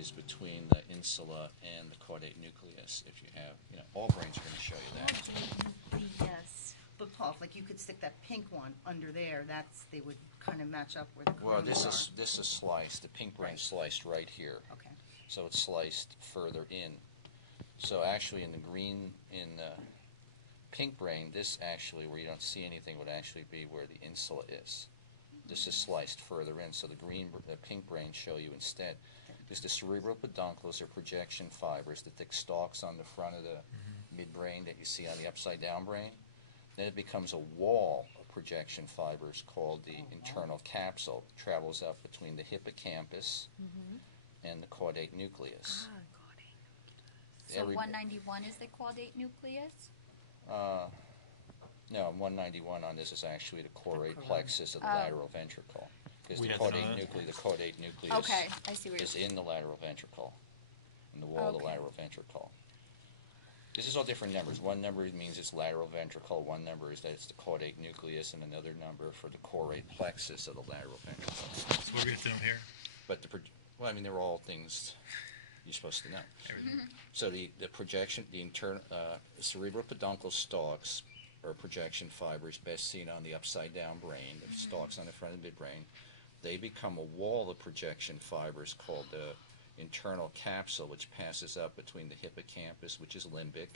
is between the insula and the caudate nucleus. If you have, all brains are going to show you that. Yes. But Paul, like you could stick that pink one under there, they would kind of match up where the Well, coronas this is sliced. The pink brain's sliced right here. Okay. So it's sliced further in. So actually in the pink brain, this actually, where you don't see anything, would actually be where the insula is. This is sliced further in, so the pink brain show you instead. Because the cerebropedunculus, or projection fibers, the thick stalks on the front of the midbrain that you see on the upside down brain, then it becomes a wall of projection fibers called the internal capsule. It travels up between the hippocampus and the caudate nucleus. So 191 is the caudate nucleus? No, 191 on this is actually the choroid plexus of the lateral ventricle. Because the caudate nucleus Okay, I see where is in the lateral ventricle, in the wall of the lateral ventricle. This is all different numbers. One number means it's lateral ventricle, one number is that it's the caudate nucleus, and another number for the choroid plexus of the lateral ventricle. So we're going to film here? But they're all things you're supposed to know. So the projection, the cerebropeduncle stalks, or projection fibers, best seen on the upside down brain, the stalks on the front of the midbrain, they become a wall of projection fibers called the internal capsule, which passes up between the hippocampus, which is limbic,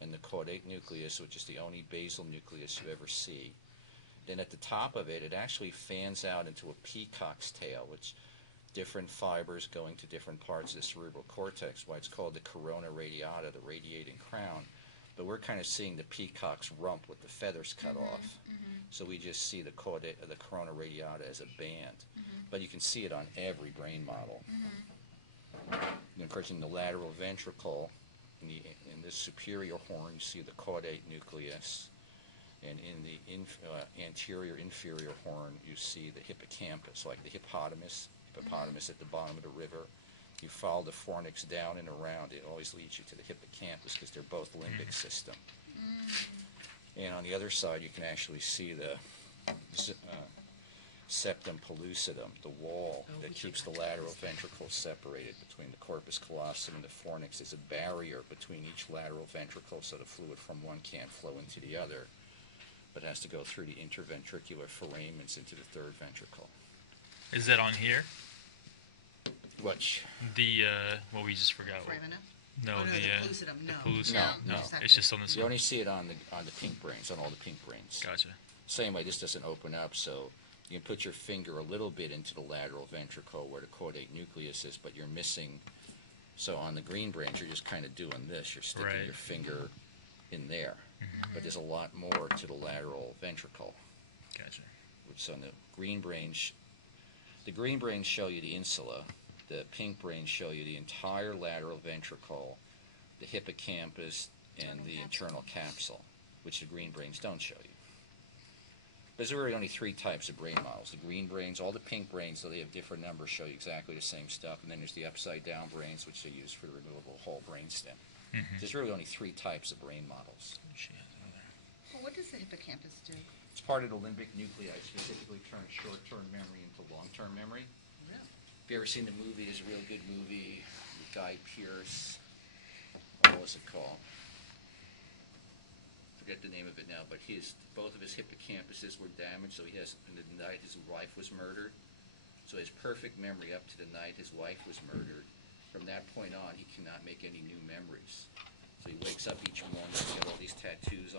and the caudate nucleus, which is the only basal nucleus you ever see. Then at the top of it, it actually fans out into a peacock's tail, which different fibers going to different parts of the cerebral cortex, why it's called the corona radiata, the radiating crown. But we're kind of seeing the peacock's rump with the feathers cut off. So we just see the corona radiata as a band. But you can see it on every brain model. And of course, in the lateral ventricle, in the superior horn, you see the caudate nucleus. And in the anterior inferior horn, you see the hippocampus, like the hippopotamus at the bottom of the river. You follow the fornix down and around, it always leads you to the hippocampus because they're both limbic system. And on the other side, you can actually see the septum pellucidum, the wall that keeps the lateral ventricle separated between the corpus callosum and the fornix. There's a barrier between each lateral ventricle, so the fluid from one can't flow into the other, but has to go through the interventricular foramens into the third ventricle. Is that on here? Which? The, well, we just forgot. Foramina? No, the pellucidum, the no. pellucidum. No. It's just on this You one. only see it on the pink brains, on all the pink brains. Gotcha. Same way, this doesn't open up, so you can put your finger a little bit into the lateral ventricle where the caudate nucleus is, but you're missing. So on the green brains, you're just kind of doing this. You're sticking your finger in there. But there's a lot more to the lateral ventricle. Gotcha. So on the green brains show you the insula. The pink brains show you the entire lateral ventricle, the hippocampus, and the internal capsule, which the green brains don't show you. There's really only three types of brain models. The green brains, all the pink brains, though they have different numbers, show you exactly the same stuff. And then there's the upside-down brains, which they use for the removal of whole brainstem. There's really only three types of brain models. Well, what does the hippocampus do? It's part of the limbic nuclei, specifically turns short-term memory into long-term memory. Really? Have you ever seen the movie? There's a real good movie with Guy Pearce. What was it called? Forget the name of it now, but both of his hippocampuses were damaged, so in the night his wife was murdered. So his perfect memory up to the night his wife was murdered. From that point on, he cannot make any new memories. So he wakes up each morning, he's got all these tattoos on